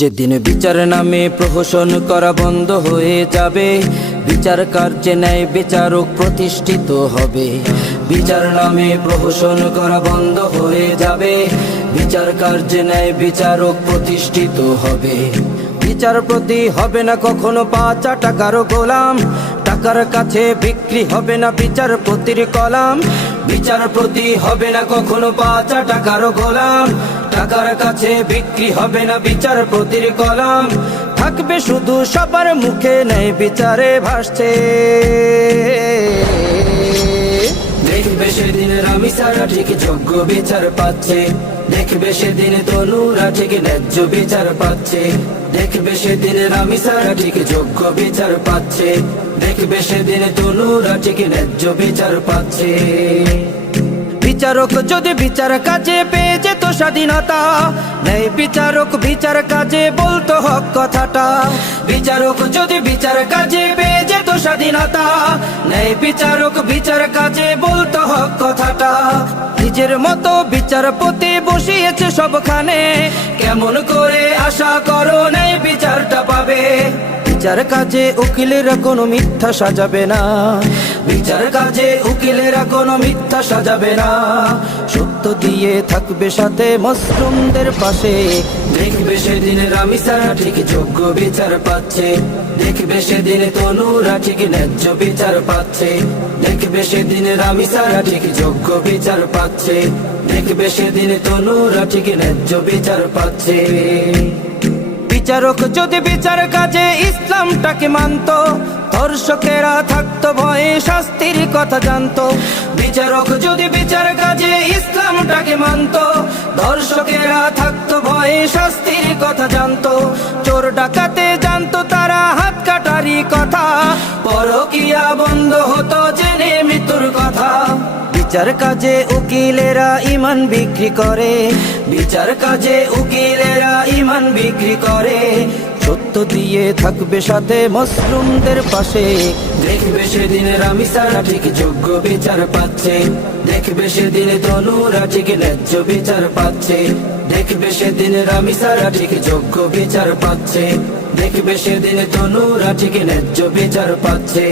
যেদিন বিচার নামে প্রহসন করা বন্ধ হয়ে যাবে, বিচার কার্যে ন্যায় বিচারক প্রতিষ্ঠিত হবে। বিচার নামে প্রহসন করা বন্ধ হয়ে যাবে, বিচার কার্যে ন্যায় বিচারক প্রতিষ্ঠিত হবে। বিচারপতি হবে না কখনো পাঁচা টাকার গোলাম, টাকার কাছে বিক্রি হবে না বিচারপতির কলাম। বিচারপতি হবে না কখনো পাঁচা টাকার গোলাম, টাকার কাছে বিক্রি হবে না বিচারপতির কলাম। থাকবে শুধু সবার মুখে ন্যায় বিচারে ভাসছে। দেখবে সেদিন রামিসারা ঠিক যোগ্য বিচার পাচ্ছে, দেখবে সেদিন তনুরা ঠিক ন্যায্য বিচার পাচ্ছে। দেখবে সেদিন রামিসারা ঠিক যোগ্য বিচার পাচ্ছে, দেখবে সেদিন তনুরা ঠিক ন্যায্য বিচার পাচ্ছে। বিচারক যদি বিচার কাজে পেয়ে যেত স্বাধীনতা, ন্যায় বিচারক বিচার কাজে বলতো হক কথাটা। বিচারক যদি বিচার কাজে পেয়ে যেত স্বাধীনতা, ন্যায় বিচারক বিচার কাজে বলতো হক কথাটা। নিজের মতো বিচারপতি বসিয়েছে সবখানে, কেমন করে আশা করো ন্যায় বিচারটা পাবে। বিচার কাজে উকিলেরা কোনো মিথ্যা সাজাবে না, বিচার কাজে উকিলেরা কোনো মিথ্যা সাজাবে না। সত্য দিয়ে থাকবে সাথে মজলুমদের পাশে। দেখবে সেদিন রামিসারা ঠিক যোগ্য বিচার পাচ্ছে, দেখবে সেদিন তনুরা ঠিক ন্যায্য বিচার পাচ্ছে। দেখবে সেদিন রামিসারা ঠিক যোগ্য বিচার পাচ্ছে, দেখবে সেদিন তনুরা ঠিক ন্যায্য বিচার পাচ্ছে। বিচারক যদি বিচার কাজে ইসলামটাকে মানত, ধর্ষকেরা থাকতো ভয়ে শাস্তির কথা জানতো। বিচারক যদি বিচার কাজে ইসলামটাকে মানত, ধর্ষকেরা থাকতো ভয়ে শাস্তির কথা জানতো। চোর ডাকাতে জানতো তারা হাত কাটারি কথা, পরকিয়া বন্ধ হতো জেনে মৃত্যুর কথা। বিচার কাজে উকিলেরা ইমান বিক্রি করে, বিচার কাজে উকিলেরা ইমান বিক্রি করে। সত্য দিয়ে থাকবে সাথে মজলুমদের পাশে। দেখবে সেদিন রামিসারা ঠিক যোগ্য বিচার পাচ্ছে, দেখবে সেদিন তনুরা ঠিক ন্যায্য বিচার পাচ্ছে। দেখবে সেদিন রামিসারা ঠিক যোগ্য বিচার পাচ্ছে, দেখবে সেদিন তনুরা ঠিক ন্যায্য বিচার পাচ্ছে।